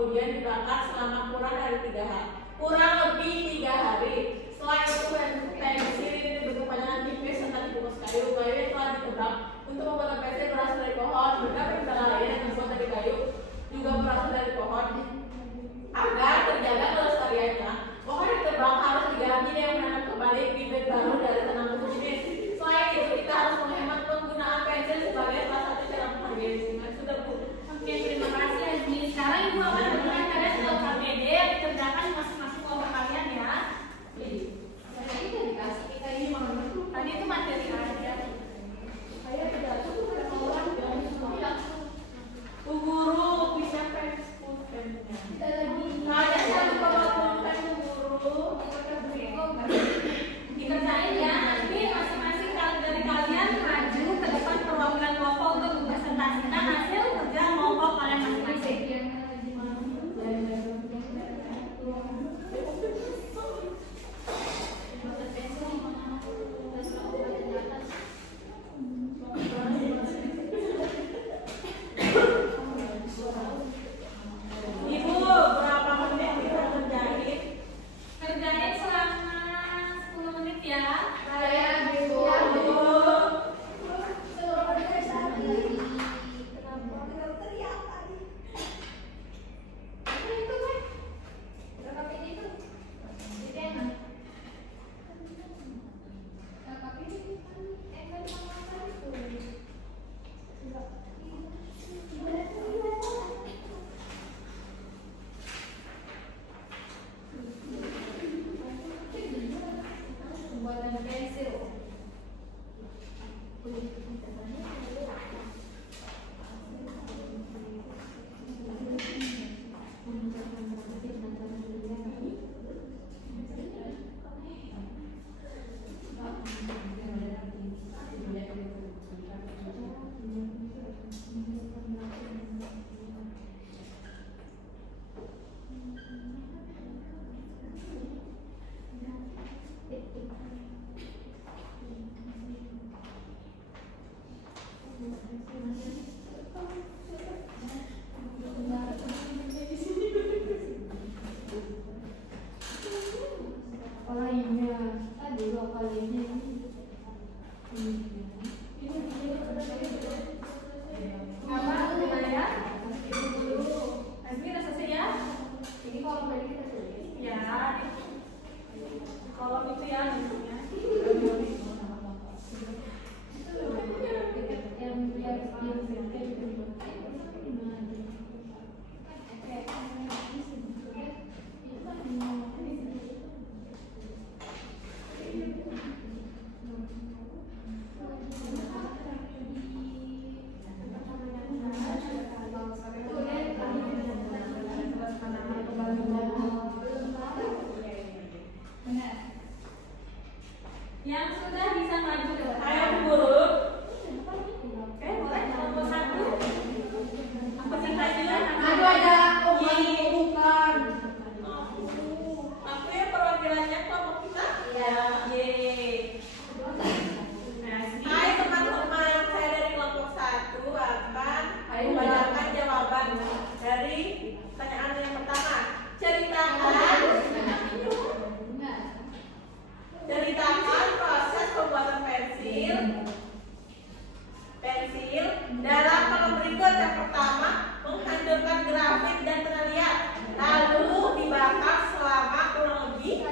kemudian dibakar selama kurang dari 3 hari. Kurang lebih 3 hari. Setelah itu pensil ini dibentuk panjang tipis serta dibungkus kayu. Kayu yang telah ditebak untuk membuat pensil berasal dari pohon. Beberapa perintah lain yang terbuat dari kayu juga berasal dari pohon. Agar terjaga kelestariannya, pohon yang ditebang harus diganti dengan menanam kembali bibit baru dari tanaman sejenis. Selain itu, kita harus menghemat penggunaan pensil sebagai salah satu cara menghargai lingkungan. Sudah Bu. Oke, terima kasih Azmi. Sekarang Ibu akan memberikan kalian sebuah KBD yang dikerjakan di masing-masing kelompok kalian ya. Tadi udah dikasih kita ini mana? Tadi itu materi aja. Saya tidak cukup orang dan Bu Guru bisa Facebook pennya. Kita lagi. Saya selalu bawa pulpen Bu Guru. Dikerjain ya. Nanti masing-masing dari kalian maju ke depan perwakilan kelompok untuk mempresentasikan hasil kerja kelompok kalian masing-masing. Ibu, berapa menit kita kerjain? Kerjain selama 10 menit ya. Saya gitu. Pembuatan pensil. Apa? Gimana ya? Azmi udah selesai ya? Ini kalau tadi kita tulis. Ya. Kalau itu ya bentuknya. Yang sudah bisa maju ke depan. Ayo Bu Guru. Oke, boleh. Kelompok 1. Apa sih kajian? Aduh ada bukan. Aku ya perwakilannya kelompok kita. Iya. Yeay. Hai teman-teman, saya dari kelompok 1 akan membacakan jawaban dari pertanyaan yang pertama. Ceritakan proses pembuatan pensil dalam kolom berikut. Yang pertama, menghancurkan grafit dan penelian, lalu dibakar selama kurang lebih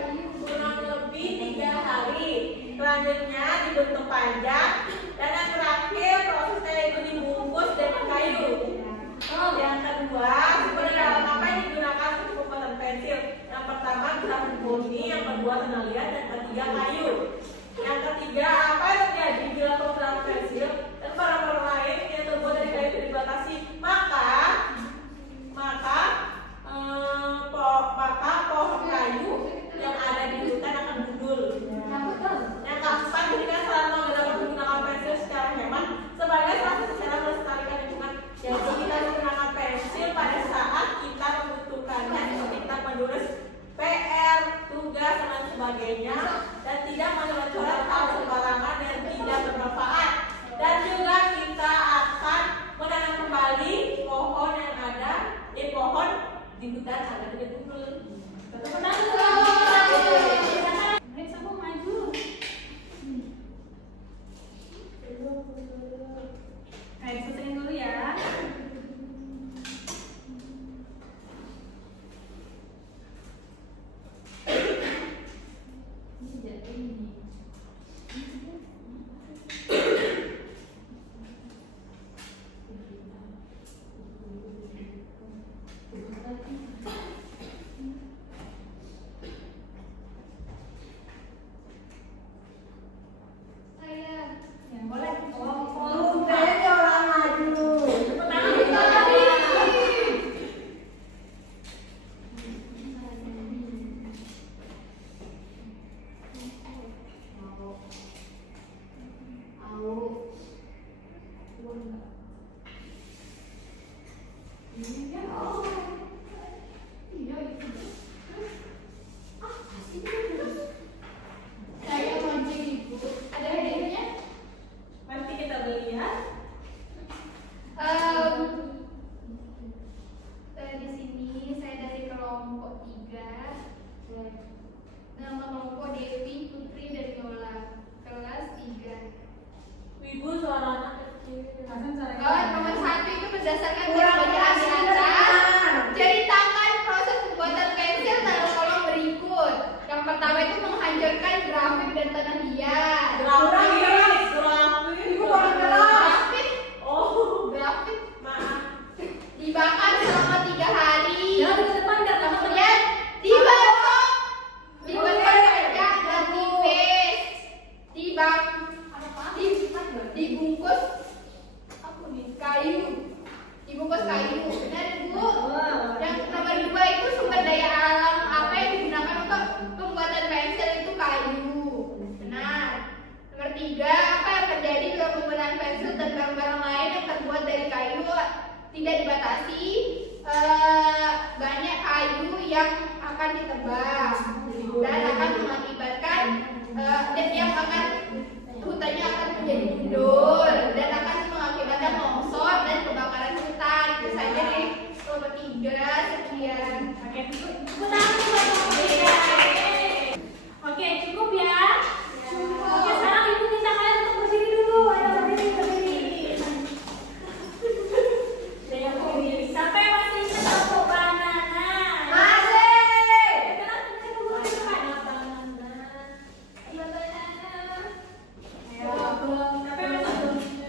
3 hari. Selanjutnya dibentuk panjang, dan yang terakhir prosesnya itu dibungkus dengan kayu. Yang kedua, sumber dalam apa yang digunakan untuk pembuatan pensil? Yang pertama grafit murni, yang kedua penelian, dan ketiga kayu. Yang ketiga, apa yang terjadi bila pembuatan pensil dan barang-barang lain yang terbuat dari kayu itu dibatasi? Maka pohon kayu yang ada di hutan akan gundul. Yang keempat, ketika saat menggunakan di hutan ada gede kumpul. Tepuk tangan dulu. Ayo semua maju. Ayo selesaiin dulu ya. Ya, boleh. Oh. Tepuk tangan dulu. Saya mancing ibu. Ada hadiahnya? Nanti kita lihat. Saya di sini, saya dari kelompok 3. Nama kelompok Devi, Putri, dan Yola. Kelas 3. Ibu suara anak kecil. Nomor 1 itu berdasarkan bacaan di atas. Ceritakan proses pembuatan pensil dalam kolom berikut. Yang pertama itu menghancurkan grafik dan tanah liat. Grafik, Oh, grafik maaf. dibakar selama 3 hari. Jangan ke depan biar teman-teman. Kemudian dibakar pajak dan tipis. Dibungkus kayu. Dibungkus kayu. Benar Bu? Yang nomor 2 itu sumber daya alam apa yang digunakan untuk pembuatan pensil itu kayu. Benar. Nomor 3, apa yang terjadi bila penggunaan pensil dan barang-barang lain yang terbuat dari kayu tidak dibatasi. Banyak kayu yang akan ditebang dan akan mengakibatkan dan yang akan hutannya akan menjadi gundul dan akan mengakibatkan longsor dan kebakaran hutan. Itu saja nih nomor 3. Sekian. Oke, tepuk tangan dulu buat nomor 3. Oke, cukup ya. Oke, sekarang ibu minta kalian untuk berdiri dulu. Ayo berdiri. Siapa yang masih ingat toko banana? Sekarang kita dulu di depan. Ayo, banana. Ayo, siapa yang masih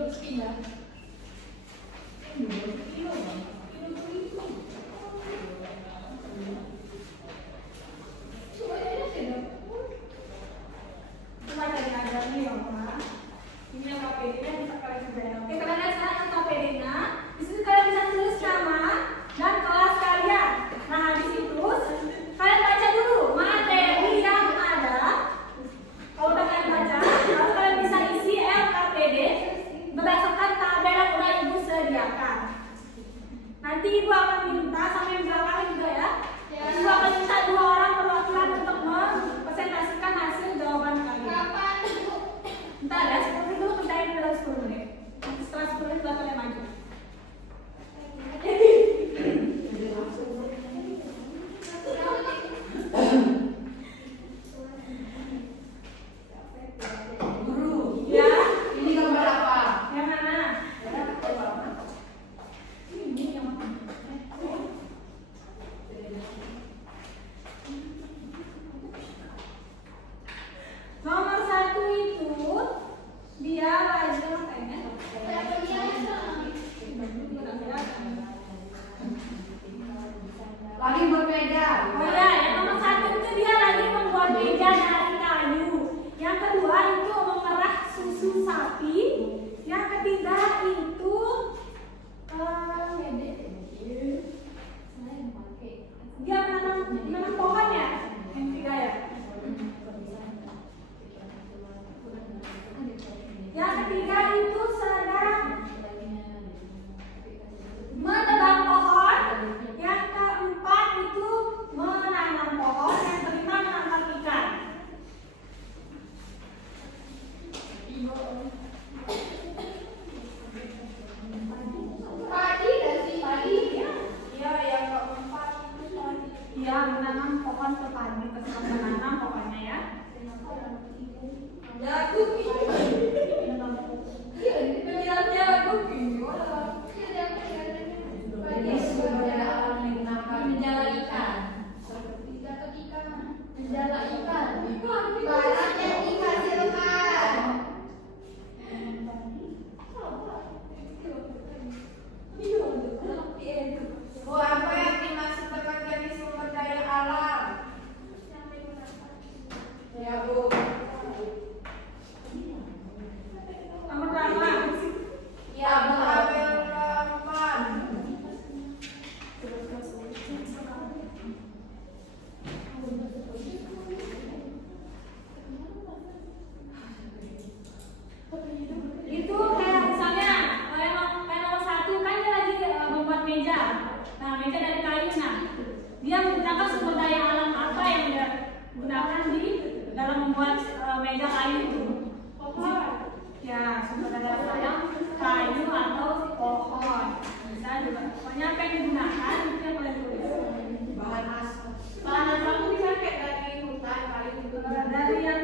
Terus pindah. Cuma dari ajar nih ya, Mama. Ini yang KPD-nya bisa kalian kerjain. Oke, kalian lihat sekarang KPD-nya. Di situ kalian bisa tulis nama dan kelas kalian. Nah, habis itu kalian baca dulu materi yang ada. Kalau udah kalian baca, lalu kalian bisa isi LKPD berdasarkan tabel yang udah Ibu sediakan. Nanti Ibu akan minta sama yang belakang juga ya. Ibu akan minta 2 orang perwakilan untuk mempresentasikan hasil jawaban kalian. Kapan, Bu? Bentar ya, seperti dulu kerjain dalam 10 menit. Setelah 10 menit baru kalian maju. Guru, Ya, ini gambar apa? yang mana? Ini yang mana? Nomor 1 itu dia lagi makanya. Lagi berbeda. Oh ya, yang nomor 1 itu dia lagi membuat meja dari kayu. Yang kedua itu mengerah susu sapi. Yang ketiga itu dia menanam pohon ya. Yang ketiga ya. Yang ketiga itu sedang menebang pohon. Yang keempat itu menanam pohon. Yang kelima menangkap ikan. Padi dan si padi. Iya, yang keempat itu tadi. Dia menanam pohon ke padi, terus menanam pohonnya ya. Jagung. Pilihannya jagung. Ini sumber daya alam yang digunakan. Menjala ikan. Menjala ikan. Barang yang dihasilkan. Bu, apa yang dimaksud dengan jadi sumber daya alam? Ya, Bu. Nomor berapa? Ya, Bu, tabel keempat. Itu kayak misalnya kayak nomor 1 kan dia lagi membuat meja. Nah, meja dari kayu. Nah, dia menggunakan sumber daya alam apa yang dia gunakan di dalam membuat meja kayu itu? Ya, sumber daya alam kayu atau pohon. Bisa juga. Pokoknya apa yang digunakan itu yang boleh ditulis. Bahan asal. Bahan asal itu bisa kayak dari hutan kali gitu. Dari yang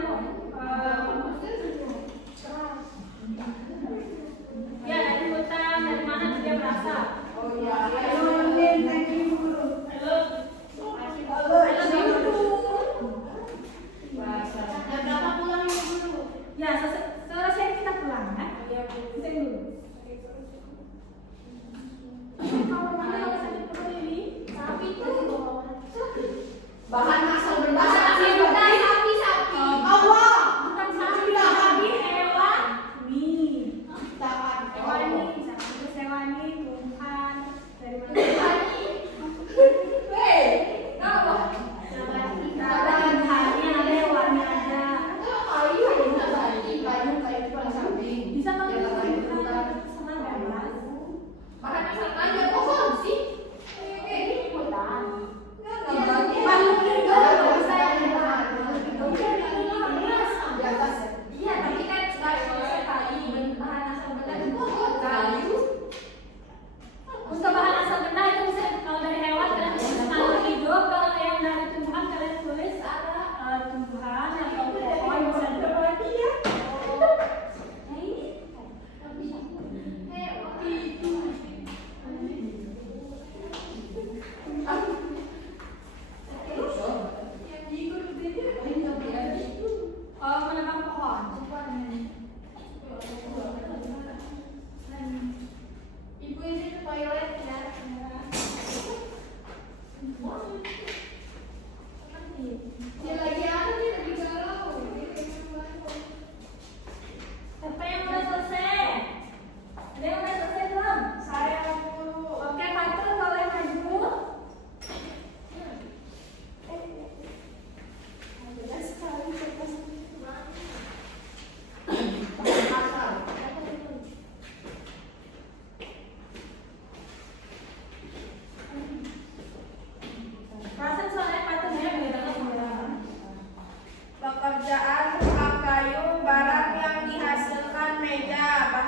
ya dari hutan, dari mana dia berasal? Oh iya. Thank you guru. Halo. Halo guru. Jam berapa pulang Ibu Guru? Ya, selesai kita pulang ya. Iya, Bu. Kita dulu. Kalau mana kalau sakit perut ini, sapi itu Bahan asal Bahan berbahasa asal bukan sapi. Allah. bukan sapi, tapi hewan Tahan. hewani, terus hewani, tumbuhan dari mana?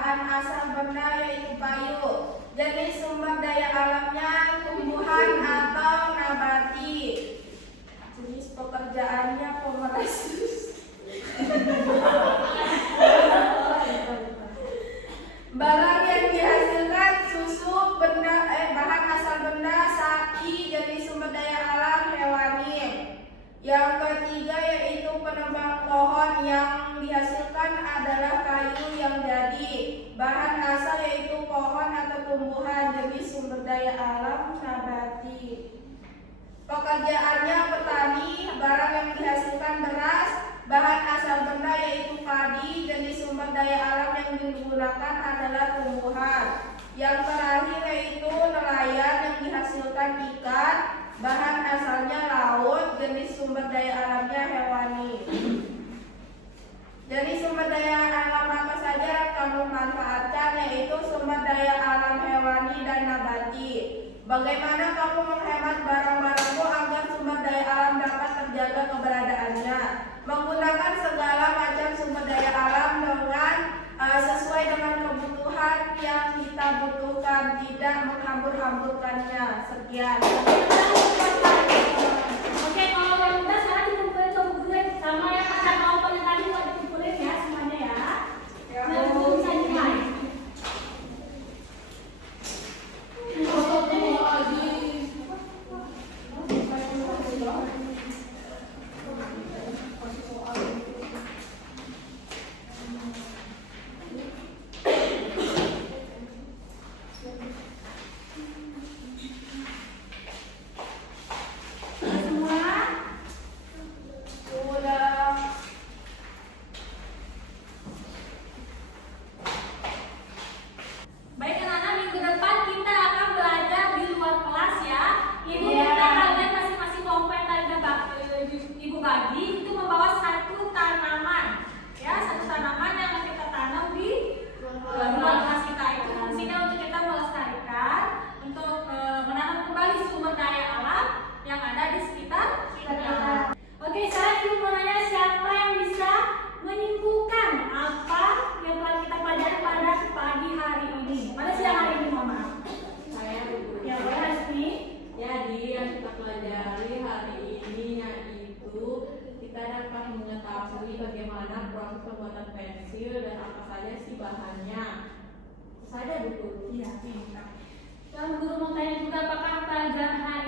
Bahan asal benda yaitu kayu. Jenis sumber daya alamnya tumbuhan atau nabati. Jenis pekerjaannya pemeras susu. Barang yang dihasilkan susu, bahan asal benda sapi. Jenis sumber daya alam hewani. Yang ketiga yaitu penebang pohon, yang dihasilkan adalah kayu yang jadi. Bahan asal yaitu pohon atau tumbuhan. Jenis sumber daya alam nabati. Pekerjaannya petani. Barang yang dihasilkan beras. Bahan asal benda yaitu padi. Jenis sumber daya alam yang digunakan adalah tumbuhan. Yang terakhir yaitu nelayan, yang dihasilkan ikan. Bahan asalnya laut. Jenis sumber daya alamnya hewani. Jenis sumber daya alam apa saja kamu manfaatkan, yaitu sumber daya alam hewani dan nabati. Bagaimana kamu menghemat barang-barangmu agar sumber daya alam dapat terjaga keberadaannya? Menggunakan segala macam sumber daya alam dengan sesuai dengan kebutuhan yang kita butuhkan, tidak menghambur-hamburkannya. Sekian. Oke, kalau yang udah sekarang dikumpulin ke buku sama yang ada jawabannya tadi buat dikumpulin ya semuanya ya. Nah, itu bisa dimulai. Baik anak-anak, minggu depan kita akan belajar di luar kelas ya. Ini kita kalian masing-masing kelompok yang tadi Ibu bagi itu membawa satu tanaman. Ya, satu tanaman yang akan kita tanam di luar kelas kita. Itu fungsinya untuk kita melestarikan, untuk menanam kembali sumber daya alam yang ada di sekitar kita. Oke, sekarang Ibu mau nanya siapa yang bisa menyimpulkan apa yang telah kita pelajari pada pagi hari ini. Pada siang hari ini, Mama. Saya Ya, boleh Hasni. Jadi yang kita pelajari hari ini yaitu kita dapat mengetahui bagaimana proses pembuatan pensil dan apa saja sih bahannya. Itu saja Bu Guru. Iya, pintar. Dan guru mau tanya juga apakah pelajaran hari